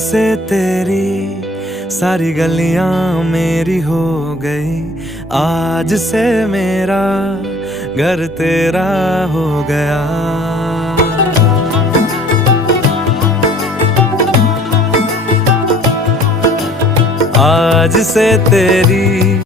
से तेरी सारी गलियां मेरी हो गई, आज से मेरा घर तेरा हो गया। आज से तेरी